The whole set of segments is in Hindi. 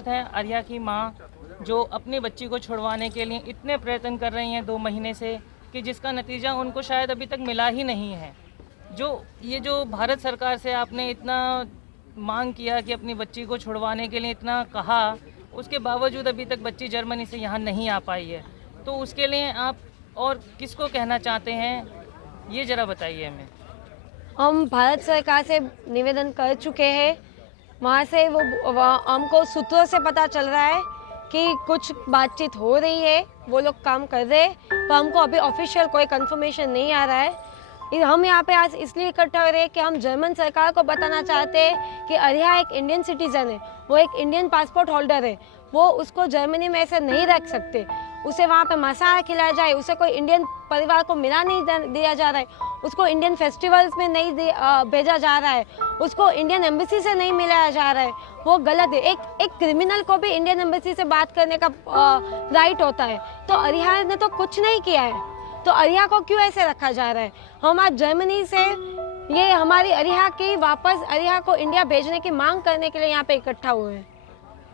साथ हैं आर्या की माँ, जो अपनी बच्ची को छुड़वाने के लिए इतने प्रयत्न कर रही हैं 2 महीने से, कि जिसका नतीजा उनको शायद अभी तक मिला ही नहीं है। जो भारत सरकार से आपने इतना मांग किया कि अपनी बच्ची को छुड़वाने के लिए इतना कहा, उसके बावजूद अभी तक बच्ची जर्मनी से यहाँ नहीं आ पाई है। तो उसके लिए आप और किसको कहना चाहते हैं, ये ज़रा बताइए हमें। हम भारत सरकार से निवेदन कर चुके हैं। वहाँ से हमको सूत्रों से पता चल रहा है कि कुछ बातचीत हो रही है, वो लोग काम कर रहे हैं, पर हमको अभी ऑफिशियल कोई कंफर्मेशन नहीं आ रहा है। हम यहाँ पे आज इसलिए इकट्ठा हो रहे हैं कि हम जर्मन सरकार को बताना चाहते हैं कि आर्या एक इंडियन सिटीजन है, वो एक इंडियन पासपोर्ट होल्डर है, वो उसको जर्मनी में ऐसे नहीं रख सकते। उसे वहाँ पे मसाला खिलाया जाए, उसे कोई इंडियन परिवार को मिला नहीं दिया जा रहा है, उसको इंडियन फेस्टिवल्स में नहीं भेजा जा रहा है, उसको इंडियन एम्बेसी से नहीं मिलाया जा रहा है, वो गलत है। एक क्रिमिनल को भी इंडियन एम्बेसी से बात करने का राइट होता है। तो आर्या ने तो कुछ नहीं किया है, तो आर्या को क्यों ऐसे रखा जा रहा है? हम आज जर्मनी से ये हमारी आर्या की वापस आर्या को इंडिया भेजने की मांग करने के लिए यहाँ पे इकट्ठा हुए हैं।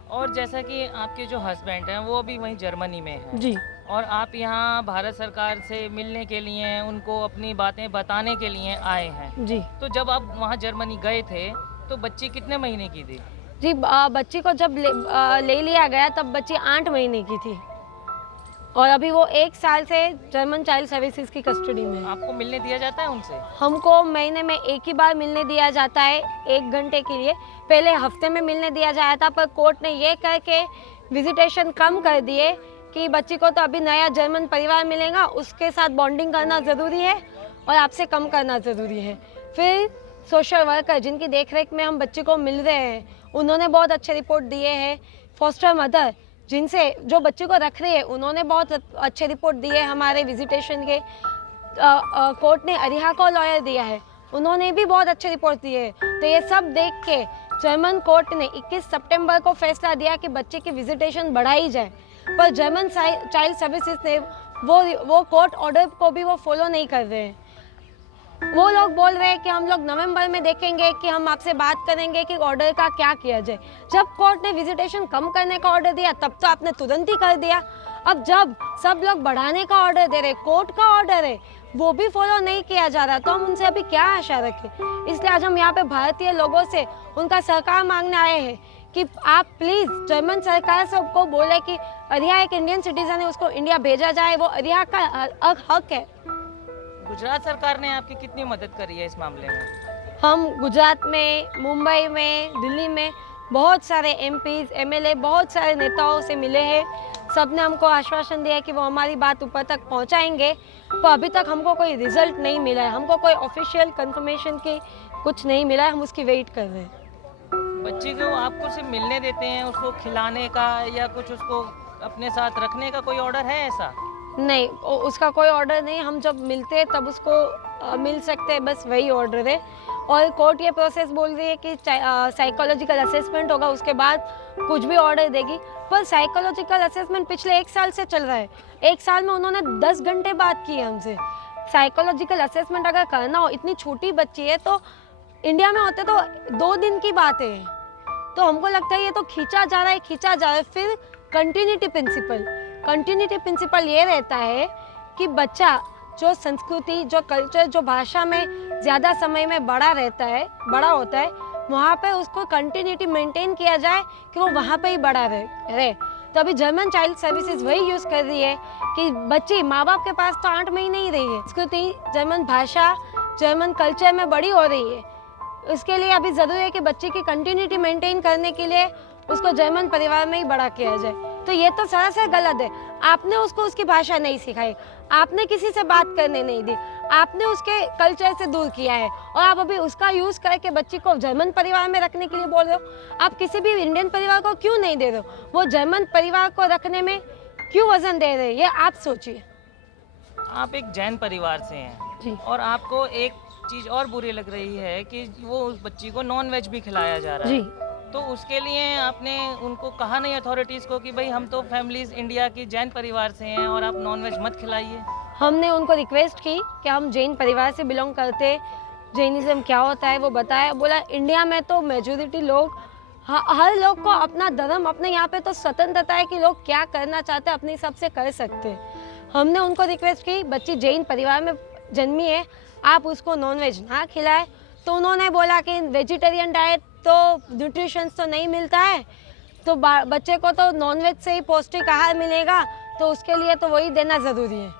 और जैसा कि आपके जो हस्बैंड हैं वो भी वहीं जर्मनी में हैं जी, और आप यहाँ भारत सरकार से मिलने के लिए, उनको अपनी बातें बताने के लिए आए हैं। जी, तो जब आप वहाँ जर्मनी गए थे तो बच्ची कितने महीने की थी? जी। बच्ची को जब ले लिया गया तब बच्ची 8 महीने की थी और अभी वो 1 साल से जर्मन चाइल्ड सर्विसेज की कस्टडी में है। आपको मिलने दिया जाता है उनसे? हमको महीने में 1 ही बार मिलने दिया जाता है, 1 घंटे के लिए। पहले हफ्ते में मिलने दिया जाता था, पर कोर्ट ने ये कह के विजिटेशन कम कर दिए कि बच्ची को तो अभी नया जर्मन परिवार मिलेगा, उसके साथ बॉन्डिंग करना ज़रूरी है और आपसे कम करना ज़रूरी है। फिर सोशल वर्कर जिनकी देखरेख में हम बच्ची को मिल रहे हैं, उन्होंने बहुत अच्छे रिपोर्ट दिए हैं। फॉस्टर मदर जिनसे जो बच्चे को रख रही है, उन्होंने बहुत अच्छे रिपोर्ट दिए हमारे विजिटेशन के। कोर्ट ने आर्या को लॉयर दिया है, उन्होंने भी बहुत अच्छे रिपोर्ट दिए हैं। तो ये सब देख के जर्मन कोर्ट ने 21 सितंबर को फैसला दिया कि बच्चे की विजिटेशन बढ़ाई जाए, पर जर्मन चाइल्ड सर्विसेज ने वो कोर्ट ऑर्डर को भी वो फॉलो नहीं कर रहे हैं। वो लोग बोल रहे हैं कि हम लोग नवंबर में देखेंगे कि हम आपसे बात करेंगे कि ऑर्डर का क्या किया जाए। जब कोर्ट ने विजिटेशन कम करने का ऑर्डर दिया तब तो आपने तुरंत ही कर दिया। अब जब सब लोग बढ़ाने का ऑर्डर दे रहे, कोर्ट का ऑर्डर है, वो भी फॉलो नहीं किया जा रहा, तो हम उनसे अभी क्या आशा रखें। इसलिए आज हम यहाँ पे भारतीय लोगों से उनका सहकार मांगने आए हैं कि आप प्लीज़ जर्मन सरकार से को बोले कि आर्या एक इंडियन सिटीजन है, उसको इंडिया भेजा जाए, वो आर्या का हक है। गुजरात सरकार ने आपकी कितनी मदद करी है इस मामले में? हम गुजरात में, मुंबई में, दिल्ली में बहुत सारे एमपीज, एमएलए, बहुत सारे नेताओं से मिले हैं। सब ने हमको आश्वासन दिया कि वो हमारी बात ऊपर तक पहुंचाएंगे, पर अभी तक हमको कोई रिजल्ट नहीं मिला है, हमको कोई ऑफिशियल कंफर्मेशन की कुछ नहीं मिला है। हम उसकी वेट कर रहे हैं। बच्ची को आपको सिर्फ मिलने देते हैं, उसको खिलाने का या कुछ उसको अपने साथ रखने का कोई ऑर्डर है ऐसा? नहीं, उसका कोई ऑर्डर नहीं। हम जब मिलते हैं तब उसको मिल सकते हैं, बस वही ऑर्डर है। और कोर्ट ये प्रोसेस बोल रही है कि साइकोलॉजिकल असेसमेंट होगा, उसके बाद कुछ भी ऑर्डर देगी। पर साइकोलॉजिकल असेसमेंट पिछले 1 साल से चल रहा है। 1 साल में उन्होंने 10 घंटे बात की है हमसे। साइकोलॉजिकल असेसमेंट अगर करना हो, इतनी छोटी बच्ची है, तो इंडिया में होते तो 2 दिन की बात है। तो हमको लगता है ये तो खींचा जा रहा है। फिर कंटिन्यूटी प्रिंसिपल ये रहता है कि बच्चा जो संस्कृति, जो कल्चर, जो भाषा में ज़्यादा समय में बड़ा होता है, वहाँ पे उसको कंटिन्यूटी मेंटेन किया जाए कि वो वहाँ पे ही बड़ा रहे। तो अभी जर्मन चाइल्ड सर्विसेज वही यूज़ कर रही है कि बच्ची माँ बाप के पास तो 8 महीने ही रही है, संस्कृति, जर्मन भाषा, जर्मन कल्चर में बड़ी हो रही है। उसके लिए अभी ज़रूरी है कि बच्चे की कंटिन्यूटी मेंटेन करने के लिए उसको जर्मन परिवार में ही बड़ा किया जाए। तो ये तो सरासर गलत है। आपने उसको उसकी भाषा नहीं सिखाई, आपने किसी से बात करने नहीं दी, आपने उसके कल्चर से दूर किया है और आप अभी उसका यूज़ करके बच्ची को जर्मन परिवार में रखने के लिए बोल रहे हो। आप किसी भी इंडियन परिवार को क्यों नहीं दे रहे हो? वो जर्मन परिवार को रखने में क्यों वजन दे रहे हैं, ये आप सोचिए। आप एक जैन परिवार से हैं जी। और आपको एक चीज़ और बुरी लग रही है कि वो उस बच्ची को नॉन वेज भी खिलाया जा रहा है। जी। तो उसके लिए आपने उनको कहा नहीं अथॉरिटीज़ को कि भाई हम तो फैमिलीज इंडिया की जैन परिवार से हैं और आप नॉनवेज मत खिलाइए? हमने उनको रिक्वेस्ट की कि हम जैन परिवार से बिलोंग करते, जैनिज़्म क्या होता है वो बताया। बोला इंडिया में तो मेजॉरिटी लोग हर लोग को अपना धर्म, अपने यहाँ पे तो स्वतंत्रता है कि लोग क्या करना चाहते हैं अपने हिसाब से कर सकते हैं। हमने उनको रिक्वेस्ट की, बच्ची जैन परिवार में जन्मी है, आप उसको नॉनवेज ना खिलाएं, तो उन्होंने बोला कि वेजिटेरियन डाइट तो न्यूट्रिशन तो नहीं मिलता है, तो बच्चे को तो नॉनवेज से ही पौष्टिक आहार मिलेगा, तो उसके लिए तो वही देना ज़रूरी है।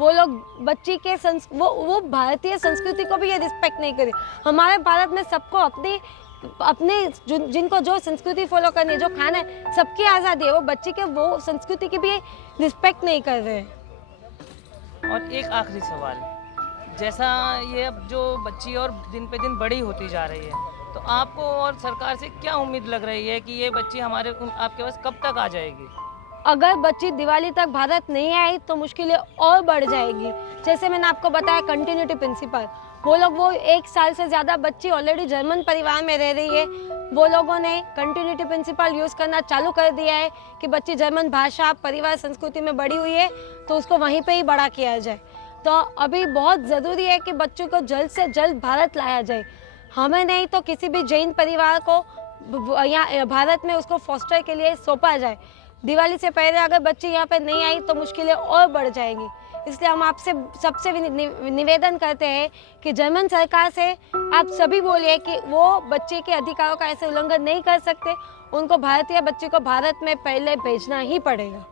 वो लोग बच्ची के वो भारतीय संस्कृति को भी ये रिस्पेक्ट नहीं करे। हमारे भारत में सबको अपने जिनको जो संस्कृति फॉलो करनी है, जो खाना है, सबकी आज़ादी है, वो बच्ची के वो संस्कृति की भी रिस्पेक्ट नहीं कर रहे हैं। और एक आखिरी सवाल, जैसा ये अब जो बच्ची और दिन पे दिन बड़ी होती जा रही है, तो आपको और सरकार से क्या उम्मीद लग रही है कि ये बच्ची आपके पास कब तक आ जाएगी? अगर बच्ची दिवाली तक भारत नहीं आई तो मुश्किलें और बढ़ जाएगी। जैसे मैंने आपको बताया कंटिन्यूटी प्रिंसिपल, वो 1 साल से ज़्यादा बच्ची ऑलरेडी जर्मन परिवार में रह रही है, वो लोगों ने कंटिन्यूटी प्रिंसिपल यूज़ करना चालू कर दिया है कि बच्ची जर्मन भाषा, परिवार, संस्कृति में बड़ी हुई है तो उसको वहीं पे ही बड़ा किया जाए। तो अभी बहुत ज़रूरी है कि बच्चों को जल्द से जल्द भारत लाया जाए। हमें नहीं तो किसी भी जैन परिवार को यहाँ भारत में उसको फॉस्टर के लिए सौंपा जाए। दिवाली से पहले अगर बच्ची यहाँ पे नहीं आई तो मुश्किलें और बढ़ जाएंगी। इसलिए हम आपसे सबसे निवेदन करते हैं कि जर्मन सरकार से आप सभी बोलिए कि वो बच्चे के अधिकारों का ऐसे उल्लंघन नहीं कर सकते, उनको भारतीय बच्चे को भारत में पहले भेजना ही पड़ेगा।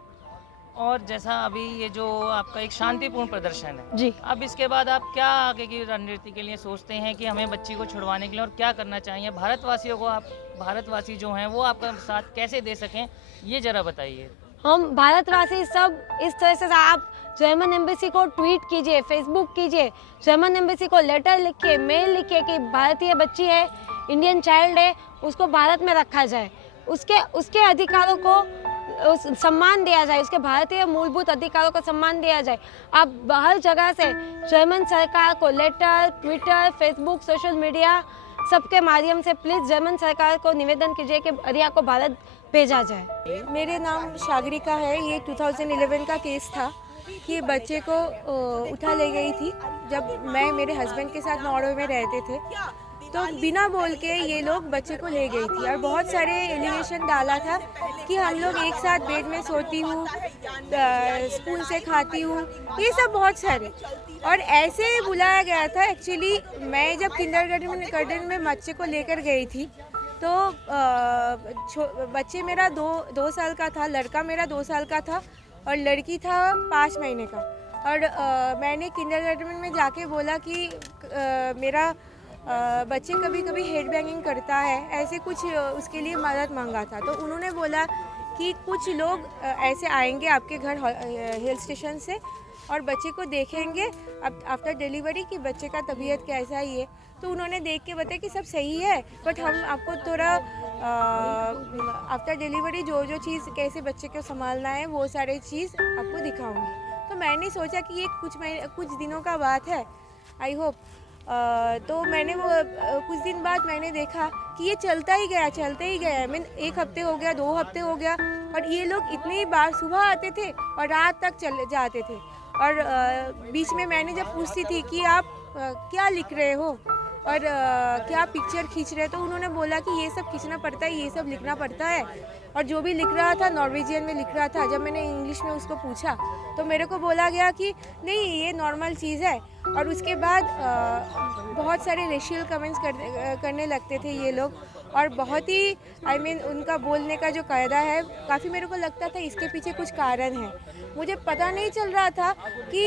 और जैसा अभी ये जो आपका एक शांतिपूर्ण प्रदर्शन है जी, अब इसके बाद आप क्या आगे की रणनीति के लिए सोचते हैं कि हमें बच्ची को छुड़वाने के लिए और क्या करना चाहिए? भारतवासियों को, आप भारतवासी जो हैं वो आपका साथ कैसे दे सकें, ये ज़रा बताइए। हम भारतवासी सब इस तरह से, आप जर्मन एम्बेसी को ट्वीट कीजिए, फेसबुक कीजिए, जर्मन एम्बेसी को लेटर लिखिए, मेल लिखिए कि भारतीय बच्ची है, इंडियन चाइल्ड है, उसको भारत में रखा जाए, उसके अधिकारों को सम्मान दिया जाए, उसके भारतीय मूलभूत अधिकारों को सम्मान दिया जाए। आप हर जगह से जर्मन सरकार को letter, Twitter, Facebook, social media सबके माध्यम से प्लीज़ जर्मन सरकार को निवेदन कीजिए कि अरिया को भारत भेजा जाए। मेरे नाम सागरिका है। ये 2011 का केस था कि बच्चे को उठा ले गई थी जब मैं मेरे हस्बैंड के साथ नॉर्वे में रहते थे, तो बिना बोल के ये लोग बच्चे को ले गई थी और बहुत सारे एलिगेशन डाला था कि हम लोग एक साथ बेड में सोती हूँ, स्पून से खाती हूँ, ये सब बहुत सारे, और ऐसे बुलाया गया था। एक्चुअली मैं जब किंडरगार्टन में बच्चे को लेकर गई थी तो बच्चे मेरा 2 साल का था, लड़का मेरा 2 साल का था और लड़की था 5 महीने का। और मैंने किंडरगार्टन में जाके बोला कि मेरा बच्चे कभी कभी हेड बैंगिंग करता है, ऐसे कुछ उसके लिए मदद मांगा था। तो उन्होंने बोला कि कुछ लोग ऐसे आएंगे आपके घर हिल स्टेशन से और बच्चे को देखेंगे अब आफ्टर डिलीवरी कि बच्चे का तबीयत कैसा ही है। तो उन्होंने देख के बताया कि सब सही है, बट हम आपको थोड़ा आफ्टर डिलीवरी जो चीज़ कैसे बच्चे को संभालना है वो सारी चीज़ आपको दिखाऊंगी। तो मैंने सोचा कि ये कुछ दिनों का बात है, आई होप। तो मैंने वो कुछ दिन बाद मैंने देखा कि ये चलता ही गया। मीन 1 हफ्ते हो गया, 2 हफ्ते हो गया, और ये लोग इतनी बार सुबह आते थे और रात तक चले जाते थे। और बीच में मैंने जब पूछती थी कि आप क्या लिख रहे हो और क्या पिक्चर खींच रहे, तो उन्होंने बोला कि ये सब खींचना पड़ता है, ये सब लिखना पड़ता है। और जो भी लिख रहा था नॉर्वेजियन में लिख रहा था। जब मैंने इंग्लिश में उसको पूछा तो मेरे को बोला गया कि नहीं, ये नॉर्मल चीज़ है। और उसके बाद बहुत सारे रेशियल कमेंट्स करने लगते थे ये लोग, और बहुत ही उनका बोलने का जो कायदा है, काफ़ी मेरे को लगता था इसके पीछे कुछ कारण है। मुझे पता नहीं चल रहा था कि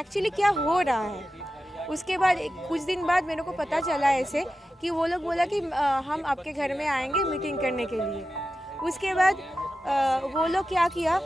एक्चुअली क्या हो रहा है। उसके बाद कुछ दिन बाद मेरे को पता चला ऐसे कि वो लोग बोला कि हम आपके घर में आएंगे मीटिंग करने के लिए। उसके बाद वो लोग क्या किया,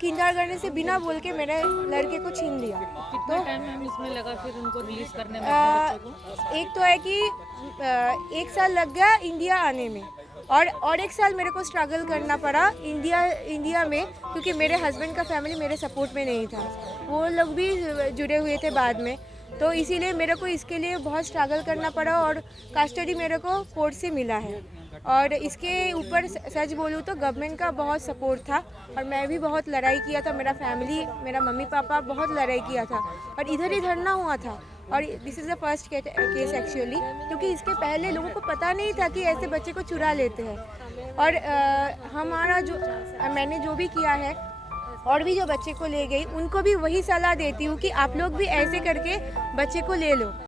किंडरगार्टन से बिना बोल के मेरे लड़के को छीन लिया। कितना टाइम मैम इसमें लगा फिर उनको रिलीज करने में अपने बच्चे को? एक तो है कि 1 साल लग गया इंडिया आने में, और 1 साल मेरे को स्ट्रगल करना पड़ा इंडिया में, क्योंकि मेरे हस्बैंड का फैमिली मेरे सपोर्ट में नहीं था, वो लोग भी जुड़े हुए थे बाद में। तो इसीलिए मेरे को इसके लिए बहुत स्ट्रगल करना पड़ा, और कस्टडी मेरे को कोर्ट से मिला है। और इसके ऊपर सच बोलूँ तो गवर्नमेंट का बहुत सपोर्ट था, और मैं भी बहुत लड़ाई किया था, मेरा फैमिली, मेरा मम्मी पापा बहुत लड़ाई किया था, और इधर ही धरना हुआ था। और this is the first case actually, क्योंकि इसके पहले लोगों को पता नहीं था कि ऐसे बच्चे को चुरा लेते हैं। और हमारा जो मैंने जो भी किया है और भी जो बच्चे को ले गई उनको भी वही सलाह देती हूँ कि आप लोग भी ऐसे करके बच्चे को ले लो।